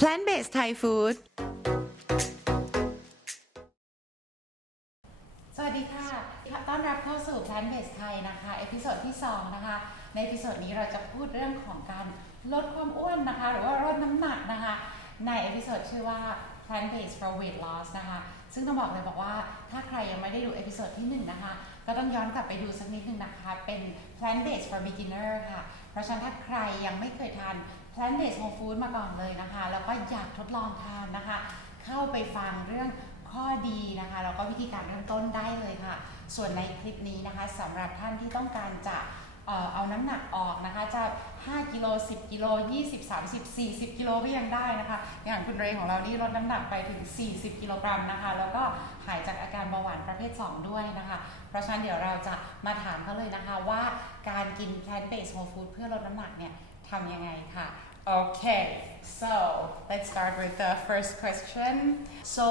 PlantBased Thai Food สวัสดีค่ะต้อนรับเข้าสู่ PlantBased ไทยนะคะเอพิโซดที่2นะคะในเอพิโซดนี้เราจะพูดเรื่องของการลดความอ้วนนะคะหรือว่าลดน้ำหนักนะคะในเอพิโซดชื่อว่า PlantBased for Weightloss นะคะซึ่งต้องบอกเลยว่าถ้าใครยังไม่ได้ดูเอพิโซดที่1นะคะก็ต้องย้อนกลับไปดูสักนิดนึงนะคะเป็น PlantBased for Beginner ค่ะเพราะฉะนั้นถ้าใครยังไม่เคยทาน PlantBased Whole Food มาก่อนเลยนะคะแล้วก็อยากทดลองทานนะคะเข้าไปฟังเรื่องข้อดีนะคะแล้วก็วิธีการเริ่มต้นได้เลยค่ะส่วนในคลิปนี้นะคะสำหรับท่านที่ต้องการจะเอาน้ำหนักออกนะคะจะ5กิโล10กิโล20 30 40กิโลก็ยังได้นะคะอย่างคุณเรย์ของเรานี่ลดน้ำหนักไปถึง40กิโลกรัมนะคะแล้วก็หายจากอาการเบาหวานประเภท2ด้วยนะคะเพราะฉะนั้นเดี๋ยวเราจะมาถามเขาเลยนะคะว่าการกิน plant-based whole food เพื่อลดน้ำหนักเนี่ยทำยังไงค่ะ Okay, so let's start with the first question. So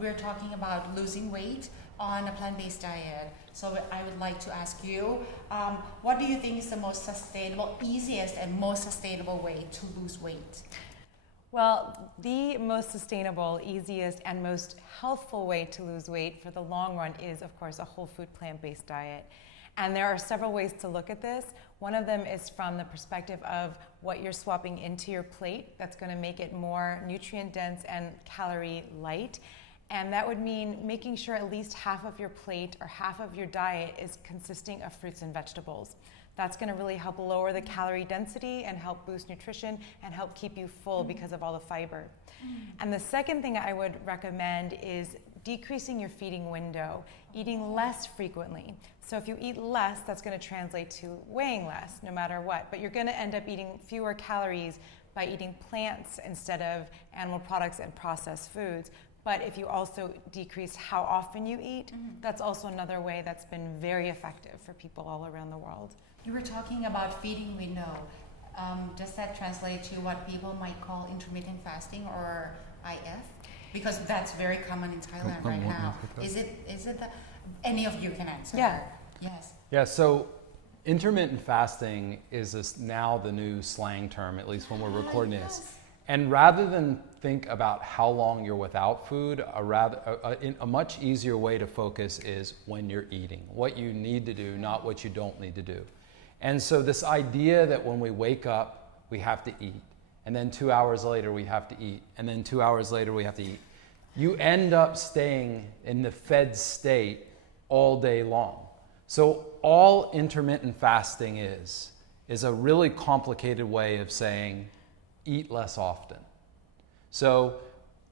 we're talking about losing weight on a plant-based diet. So I would like to ask you, what do you think is the most sustainable, easiest and most sustainable way to lose weight? Well, the most sustainable, easiest, and most healthful way to lose weight for the long run is, of course, a whole food plant-based diet. And there are several ways to look at this. One of them is from the perspective of what you're swapping into your plate that's going to make it more nutrient dense and calorie light. And that would mean making sure at least half of your plate or half of your diet is consisting of fruits and vegetables. That's going to really help lower the calorie density and help boost nutrition and help keep you full because of all the fiber. And the second thing I would recommend is decreasing your feeding window, eating less frequently. So if you eat less, that's going to translate to weighing less no matter what, but you're going to end up eating fewer calories by eating plants instead of animal products and processed foods. But if you also decrease how often you eat, that's also another way that's been very effective for people all around the world. You were talking about feeding window. Does that translate to what people might call intermittent fasting or IF? Because that's very common in Thailand right now. Is it that any of you can answer? Yeah. Yes. Yeah, so intermittent fasting is now the new slang term, at least when we're recording this. And rather than think about how long you're without food, a much easier way to focus is when you're eating, what you need to do, not what you don't need to do. And so this idea that when we wake up, we have to eat, and then 2 hours later we have to eat, and then 2 hours later we have to eat, you end up staying in the fed state all day long. So all intermittent fasting is a really complicated way of saying eat less often. So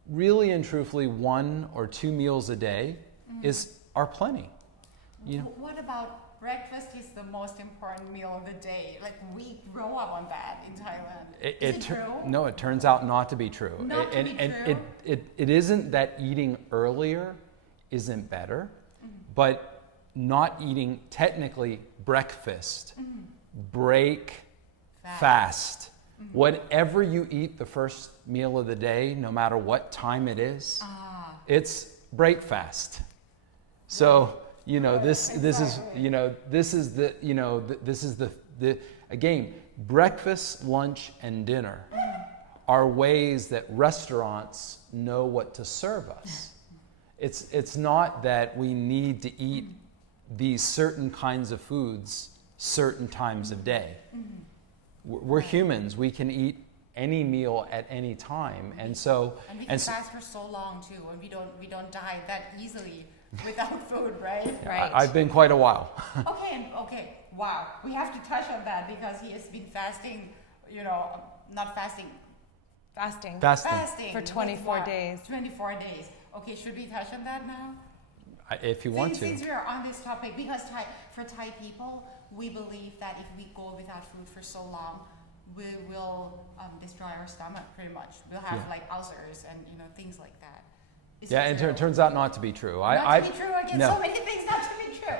really and truthfully, 1 or 2 meals a day are plenty. You know? What about breakfast is the most important meal of the day? Like we grow up on that in Thailand. Is it true? No, it turns out not to be true. It isn't that eating earlier isn't better, but not eating technically breakfast, break, fast. Whatever you eat the first meal of the day, no matter what time it is, it's break fast. So, you know, this is the again, breakfast, lunch, and dinner are ways that restaurants know what to serve us. It's not that we need to eat these certain kinds of foods certain times of day. We're humans. We can eat any meal at any time, and we can fast for so long too, and we don't die that easily without food, right? Right. I've been quite a while. Okay. Wow. We have to touch on that because he has been fasting. Fasting for 24 days. 24 days. Okay, should we touch on that now? If you want to. Since we are on this topic, because for Thai people, we believe that if we go without food for so long, we will destroy our stomach pretty much. We'll have like ulcers and things like that. It turns out not to be true. Not to be true. I get so many things not to be true.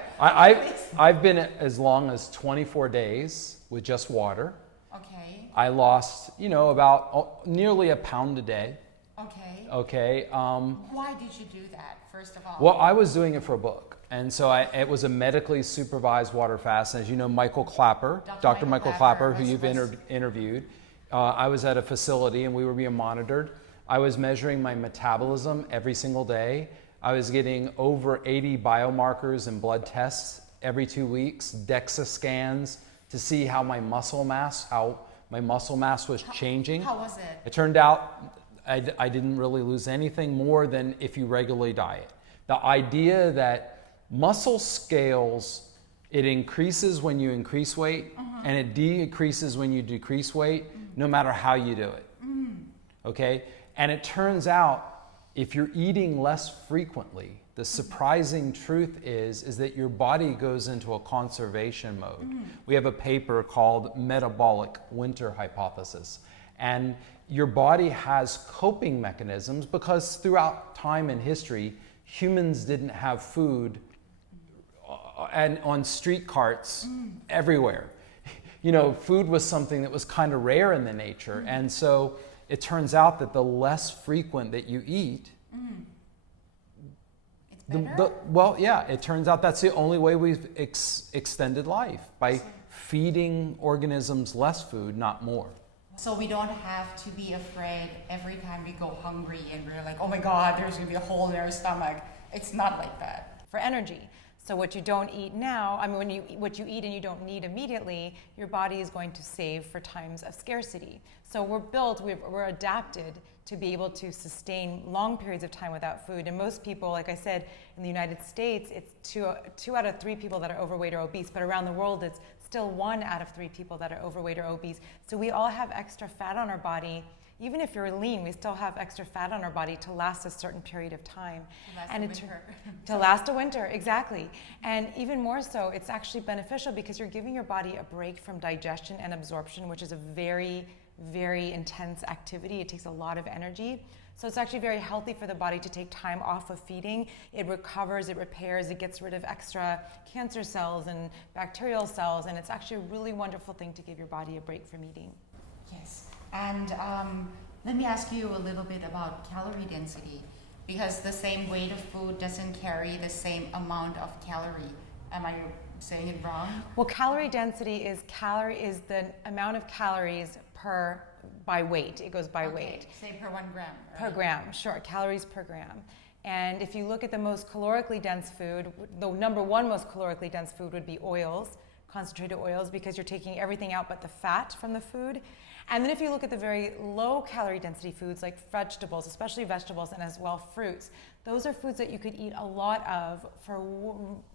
I've been as long as 24 days with just water. Okay. I lost, about nearly a pound a day. Okay. Okay. Why did you do that, first of all? Well, I was doing it for a book. And so it was a medically supervised water fast. And as you know, Dr. Michael Clapper, who you've interviewed, I was at a facility and we were being monitored. I was measuring my metabolism every single day. I was getting over 80 biomarkers and blood tests every 2 weeks, DEXA scans to see how my muscle mass was changing. How was it? It turned out I didn't really lose anything more than if you regularly diet. The idea that muscle scales, it increases when you increase weight and it decreases when you decrease weight, no matter how you do it. Okay? And it turns out if you're eating less frequently, the surprising truth is that your body goes into a conservation mode. We have a paper called Metabolic Winter Hypothesis. And your body has coping mechanisms because throughout time and history, humans didn't have food and on street carts everywhere. You know, food was something that was kind of rare in the nature. And so it turns out that the less frequent that you eat, it turns out that's the only way we've extended life, by feeding organisms less food, not more. So we don't have to be afraid every time we go hungry and we're like, oh my God, there's gonna be a hole in our stomach. It's not like that. For energy. So what you don't eat now, I mean, what you eat and you don't need immediately, your body is going to save for times of scarcity. So we're adapted to be able to sustain long periods of time without food. And most people, like I said, in the United States, it's two out of 3 people that are overweight or obese, but around the world, it's still 1 out of 3 people that are overweight or obese. So we all have extra fat on our body. Even if you're lean, we still have extra fat on our body to last a certain period of time. To last a winter, exactly. And even more so, it's actually beneficial because you're giving your body a break from digestion and absorption, which is a very, very intense activity. It takes a lot of energy. So it's actually very healthy for the body to take time off of feeding. It recovers, it repairs, it gets rid of extra cancer cells and bacterial cells, and it's actually a really wonderful thing to give your body a break from eating. Yes. And let me ask you a little bit about calorie density, because the same weight of food doesn't carry the same amount of calorie. Am I saying it wrong? Well, calorie density is the amount of calories by weight. It goes by weight. Say per 1 gram. Right? Per gram, sure, calories per gram. And if you look at the most calorically dense food, the number 1 most calorically dense food would be oils, concentrated oils, because you're taking everything out but the fat from the food. And then if you look at the very low calorie density foods like vegetables, especially vegetables, and as well fruits, those are foods that you could eat a lot of for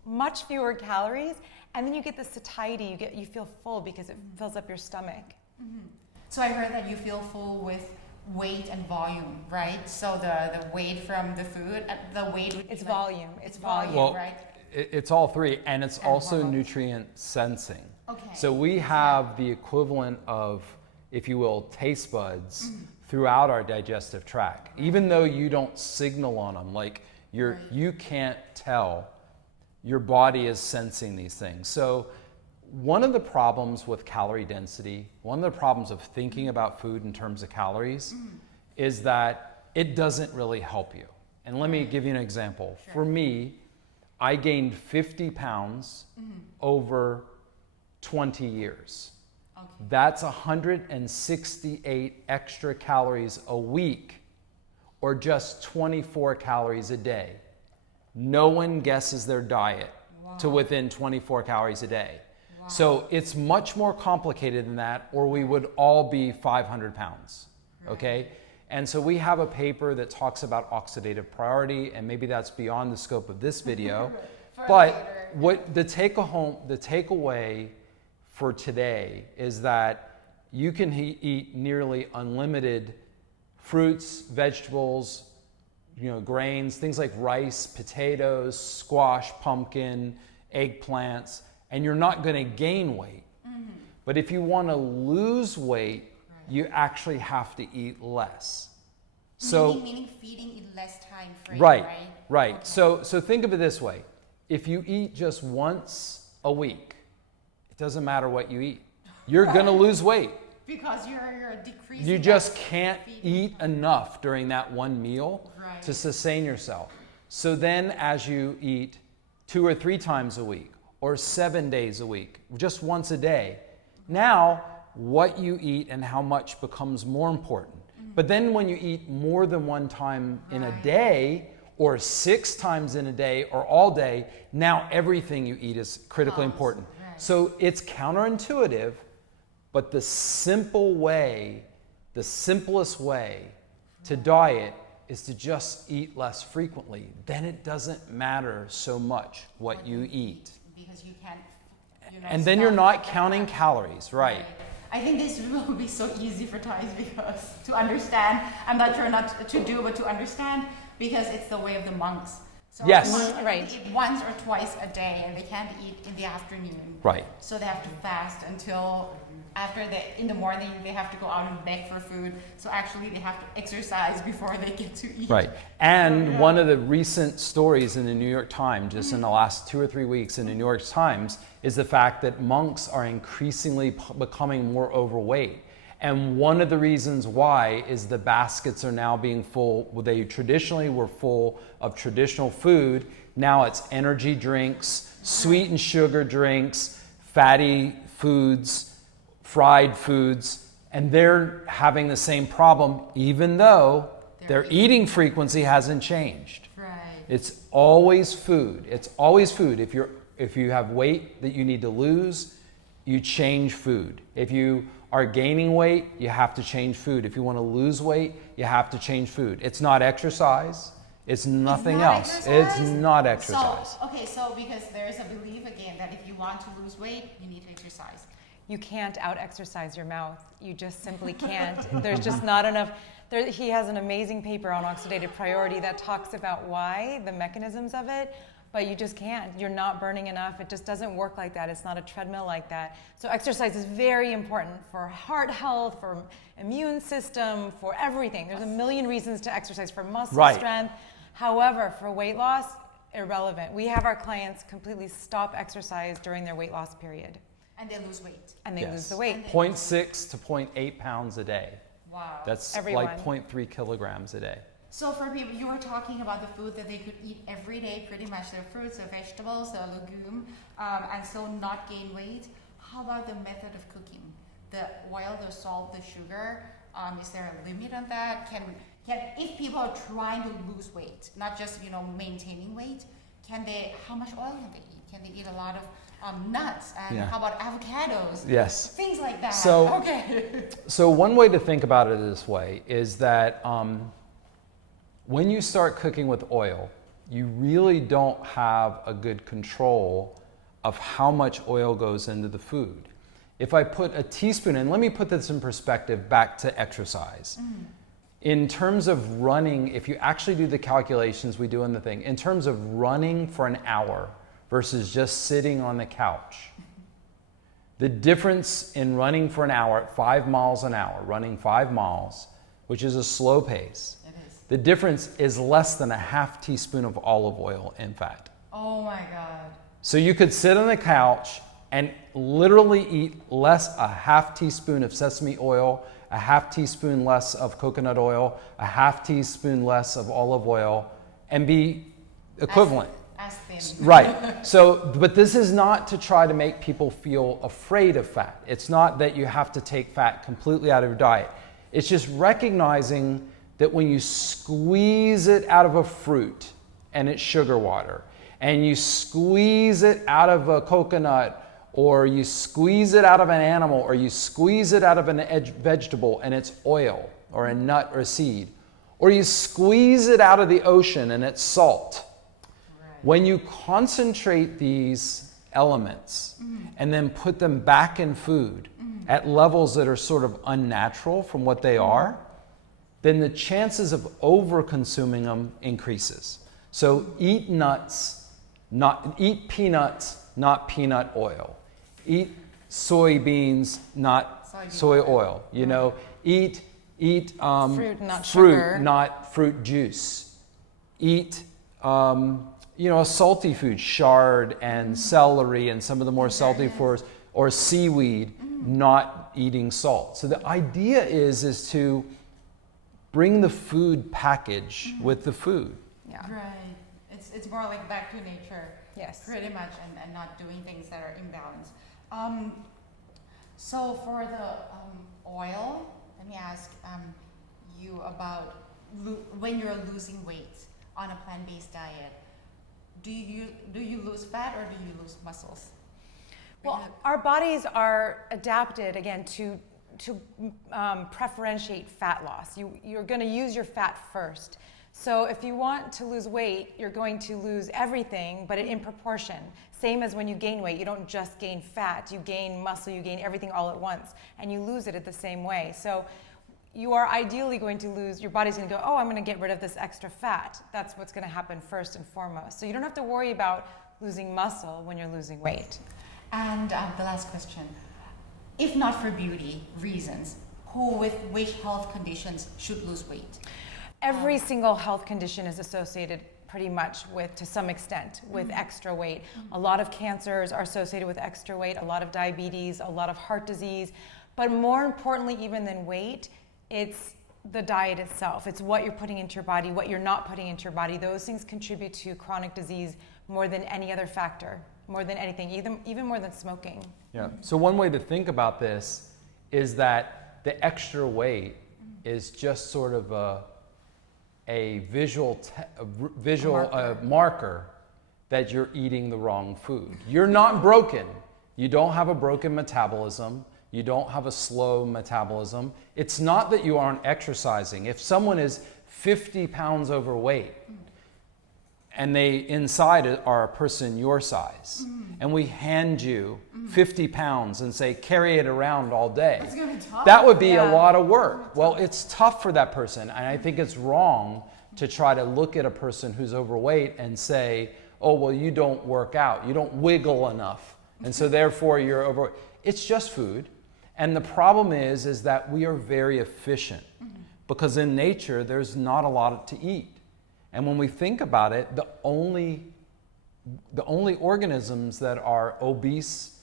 much fewer calories, and then you get the satiety, you feel full because it fills up your stomach. So I heard that you feel full with weight and volume, right? So the weight from the food, the weight would be It's volume. It's volume, well, right? It's all 3, and it's also hormones. nutrient sensing. Okay. So we have the equivalent of, if you will, taste buds throughout our digestive tract. Even though you don't signal on them, like you can't tell, your body is sensing these things. So one of the problems with calorie density, one of the problems of thinking about food in terms of calories is that it doesn't really help you. And let me give you an example. Sure. For me, I gained 50 pounds over 20 years. Okay. That's 168 extra calories a week, or just 24 calories a day. No one guesses their diet to within 24 calories a day. Wow. So it's much more complicated than that, or we would all be 500 pounds, okay? And so we have a paper that talks about oxidative priority, and maybe that's beyond the scope of this video. But what the takeaway for today is that you can eat nearly unlimited fruits, vegetables, grains, things like rice, potatoes, squash, pumpkin, eggplants, and you're not going to gain weight. But if you want to lose weight, you actually have to eat less. So meaning feeding in less time frame, right? Okay. So think of it this way. If you eat just once a week, it doesn't matter what you eat. You're going to lose weight. Because you're decreasing. You just can't eat enough during that one meal Right. to sustain yourself. So then as you eat 2 or 3 times a week or 7 days a week, just once a day, now what you eat and how much becomes more important. But then when you eat more than one time in a day, or 6 times in a day, or all day, now everything you eat is critically important. Right. So it's counterintuitive, but the simplest way to diet is to just eat less frequently. Then it doesn't matter so much what you eat. Because you can't, and then you're not counting calories, right? I think this will be so easy for Thais because to understand, I'm not sure not to do, but to understand, because it's the way of the monks. So Yes. Right. They eat once or twice a day, and they can't eat in the afternoon. Right. So they have to fast until in the morning they have to go out and beg for food. So actually they have to exercise before they get to eat. Right. And one of the recent stories in the New York Times, just in the last 2 or 3 weeks in the New York Times, is the fact that monks are increasingly becoming more overweight. And one of the reasons why is the baskets are now being full. They traditionally were full of traditional food. Now it's energy drinks, sweet and sugar drinks, fatty foods, fried foods, and they're having the same problem even though their eating frequency hasn't changed. Right. It's always food. It's always food. If you have weight that you need to lose, you change food. If you are gaining weight, you have to change food. If you want to lose weight, you have to change food. It's not exercise. It's nothing else. Exercise? It's not exercise. So because there is a belief again that if you want to lose weight, you need to exercise. You can't out-exercise your mouth. You just simply can't. There's just not enough. He has an amazing paper on oxidative priority that talks about why, the mechanisms of it, but you just can't. You're not burning enough. It just doesn't work like that. It's not a treadmill like that. So exercise is very important for heart health, for immune system, for everything. There's a million reasons to exercise, for muscle strength. However, for weight loss, irrelevant. We have our clients completely stop exercise during their weight loss period. And they lose weight. And they lose the weight. 0.6 to 0.8 pounds a day. Wow. That's Everyone. like 0.3 kilograms a day. So for people, you were talking about the food that they could eat every day, pretty much their fruits, their vegetables, their legume, and still not gain weight. How about the method of cooking? The oil, the salt, the sugar, is there a limit on that? Can if people are trying to lose weight, not just maintaining weight, how much oil can they eat? Can they eat a lot of nuts, and how about avocados? Yes. Things like that. So, so one way to think about it this way is that when you start cooking with oil, you really don't have a good control of how much oil goes into the food. If I put a teaspoon, and let me put this in perspective back to exercise. In terms of running, if you actually do the calculations we do in the thing, in terms of running for an hour versus just sitting on the couch, the difference in running for an hour at 5 miles an hour, running 5 miles, which is a slow pace, the difference is less than a half teaspoon of olive oil in fat. Oh my God. So you could sit on the couch and literally eat a half teaspoon of sesame oil, a half teaspoon less of coconut oil, a half teaspoon less of olive oil, and be equivalent. As thin. Right. So, but this is not to try to make people feel afraid of fat. It's not that you have to take fat completely out of your diet. It's just recognizing that when you squeeze it out of a fruit and it's sugar water, and you squeeze it out of a coconut, or you squeeze it out of an animal, or you squeeze it out of a vegetable and it's oil, or a nut or a seed, or you squeeze it out of the ocean and it's salt. When you concentrate these elements and then put them back in food at levels that are sort of unnatural from what they are, then the chances of over-consuming them increases. So eat peanuts, not peanut oil. Eat soybeans, not soy oil. Eat fruit, not fruit juice. Eat a salty food, chard and celery and some of the more salty foods, or seaweed, not eating salt. So the idea is to bring the food package with the food. Yeah. Right. It's more like back to nature. Yes. Pretty much, and not doing things that are imbalanced. So for the oil, let me ask you about when you're losing weight on a plant-based diet. Do you lose fat or do you lose muscles? Well, our bodies are adapted again to preferentiate fat loss. You're going to use your fat first. So if you want to lose weight, you're going to lose everything, but in proportion. Same as when you gain weight, you don't just gain fat, you gain muscle, you gain everything all at once, and you lose it the same way. So you are ideally going to lose, your body's going to go, oh, I'm going to get rid of this extra fat. That's what's going to happen first and foremost. So you don't have to worry about losing muscle when you're losing weight. And the last question, if not for beauty reasons, who with which health conditions should lose weight? Every single health condition is associated pretty much with, to some extent, with extra weight. A lot of cancers are associated with extra weight, a lot of diabetes, a lot of heart disease, but more importantly even than weight, it's the diet itself. It's what you're putting into your body, what you're not putting into your body. Those things contribute to chronic disease more than any other factor, more than anything, even more than smoking. Yeah, so one way to think about this is that the extra weight is just sort of a visual marker that you're eating the wrong food. You're not broken. You don't have a broken metabolism. You don't have a slow metabolism. It's not that you aren't exercising. If someone is 50 pounds overweight and they inside are a person your size, and we hand you 50 pounds and say, carry it around all day, It's gonna be tough. that would be a lot of work. Well, it's tough for that person. And I think it's wrong to try to look at a person who's overweight and say, oh, well, you don't work out. You don't wiggle enough. And so therefore you're overweight. It's just food. And the problem is that we are very efficient because in nature, there's not a lot to eat. And when we think about it, the only organisms that are obese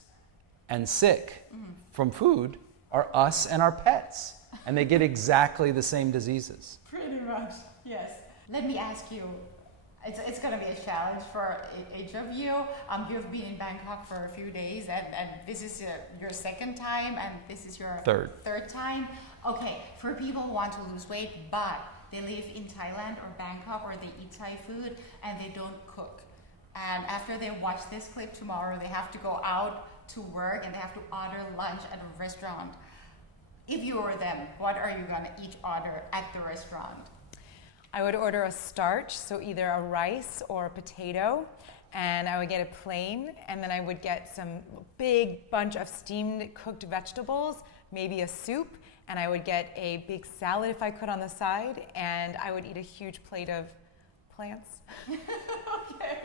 and sick from food are us and our pets. And they get exactly the same diseases. Pretty much, yes. Let me ask you, it's going to be a challenge for each of you. You've been in Bangkok for a few days, and this is your second time, and this is your third time. Okay, for people who want to lose weight, but they live in Thailand or Bangkok, or they eat Thai food, and they don't cook. And after they watch this clip tomorrow, they have to go out to work, and they have to order lunch at a restaurant. If you were them, what are you going to each order at the restaurant? I would order a starch, so either a rice or a potato, and I would get a plain, and then I would get some big bunch of steamed cooked vegetables, maybe a soup, and I would get a big salad if I could on the side, and I would eat a huge plate of plants. Okay.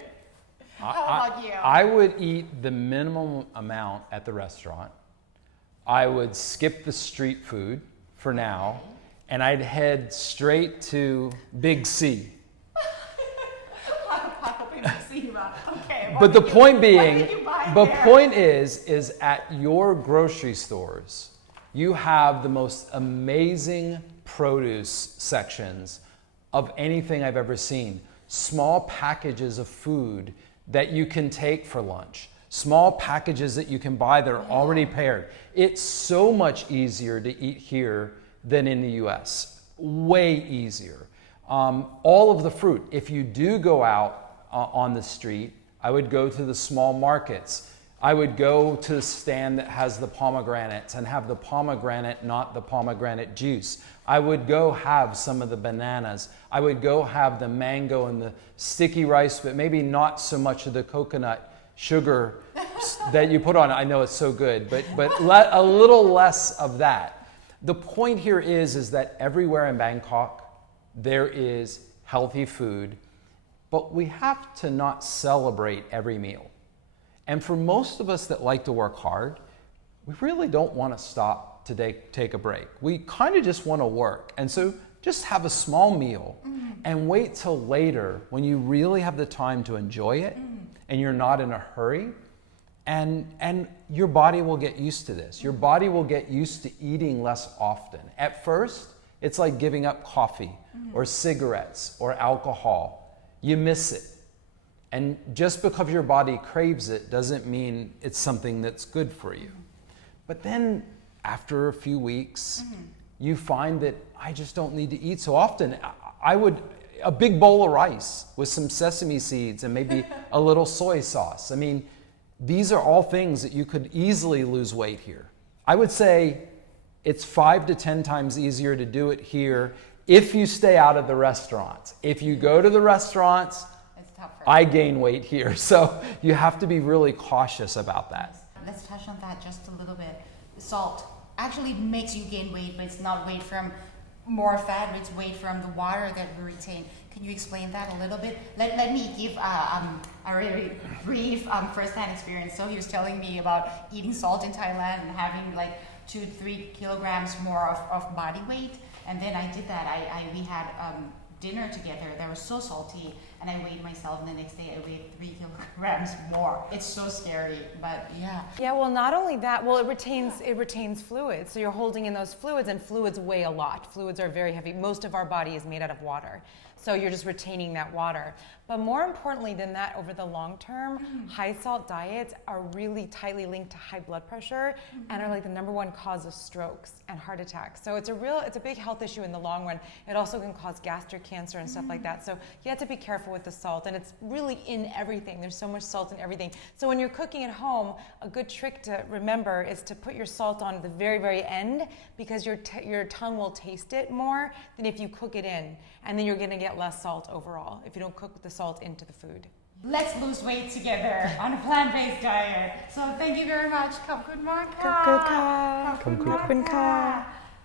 How about you? I would eat the minimum amount at the restaurant. I would skip the street food for now, and I'd head straight to Big C. Okay, but the point is at your grocery stores, you have the most amazing produce sections of anything I've ever seen. Small packages of food that you can take for lunch. Small packages that you can buy that are already paired. It's so much easier to eat here than in the US. Way easier. All of the fruit. If you do go out on the street, I would go to the small markets. I would go to the stand that has the pomegranates and have the pomegranate, not the pomegranate juice. I would go have some of the bananas. I would go have the mango and the sticky rice, but maybe not so much of the coconut sugar that you put on it. I know it's so good, but a little less of that. The point here is that everywhere in Bangkok, there is healthy food, but we have to not celebrate every meal. And for most of us that like to work hard, we really don't want to stop to take a break. We kind of just want to work. And so just have a small meal and wait till later when you really have the time to enjoy it and you're not in a hurry. And your body will get used to this. Your body will get used to eating less often. At first, it's like giving up coffee or cigarettes or alcohol. You miss it. And just because your body craves it doesn't mean it's something that's good for you. But then after a few weeks, you find that I just don't need to eat so often. A big bowl of rice with some sesame seeds and maybe a little soy sauce. I mean, these are all things that you could easily lose weight here. I would say it's 5 to 10 times easier to do it here if you stay out of the restaurants. If you go to the restaurants, It's tougher. I gain weight here. So you have to be really cautious about that. Let's touch on that just a little bit. Salt actually makes you gain weight, but it's not weight from more fat, it's weight from the water that we retain. Can you explain that a little bit? Let me give a really brief first-hand experience. So he was telling me about eating salt in Thailand and having like 2-3 kilograms more of body weight. And then I did that. We had dinner together that was so salty, and I weighed myself, and the next day I weighed 3 kilograms more. It's so scary, but yeah. Yeah, well, not only that, well, it retains fluids. So you're holding in those fluids, and fluids weigh a lot. Fluids are very heavy. Most of our body is made out of water. So you're just retaining that water. But more importantly than that, over the long term, high salt diets are really tightly linked to high blood pressure and are like the #1 cause of strokes and heart attacks. So it's a big health issue in the long run. It also can cause gastric cancer and stuff like that. So you have to be careful with the salt, and it's really in everything. There's so much salt in everything. So when you're cooking at home, a good trick to remember is to put your salt on at the very, very end, because your tongue will taste it more than if you cook it in. And then you're gonna get less salt overall if you don't cook the salt into the food. Let's lose weight together on a plant-based diet. So thank you very much. ขอบคุณมากค่ะ ขอบคุณค่ะ ขอบคุณมาก ขอบคุณค่ะ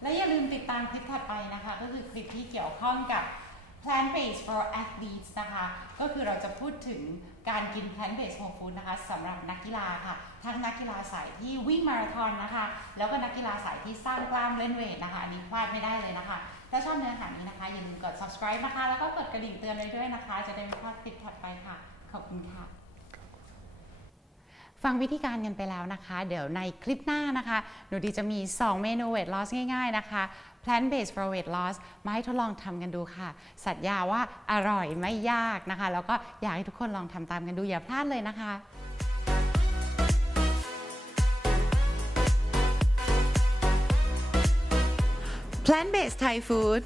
และอย่าลืมติดตามคลิปถัดไปนะคะ ก็คือคลิปที่เกี่ยวข้องกับ plant-based for athletes นะคะ ก็คือเราจะพูดถึงการกิน plant-based whole food นะคะสำหรับนักกีฬาค่ะ ทั้งนักกีฬาสายที่วิ่งมาราธอนนะคะ แล้วก็นักกีฬาสายที่สร้างกล้ามเล่นเวทนะคะ อันนี้พลาดไม่ได้เลยนะคะ ถ้าชอบเนื้อหานี้นะคะอย่าลืมกด subscribe นะคะ แล้วก็กดกระดิ่งเตือนไว้ด้วยนะคะ จะได้ไม่พลาดคลิปถัดไปค่ะ ขอบคุณค่ะ ฟังวิธีการกันไปแล้วนะคะ เดี๋ยวในคลิปหน้านะคะ หนูดีจะมี 2 เมนู weight loss ง่ายๆนะคะ plant-based for weight loss มาให้ทดลองทำกันดูค่ะ สัญญาว่าอร่อยไม่ยากนะคะ แล้วก็อยากให้ทุกคนลองทำตามกันดู อย่าพลาดเลยนะคะ Plant-based Thai food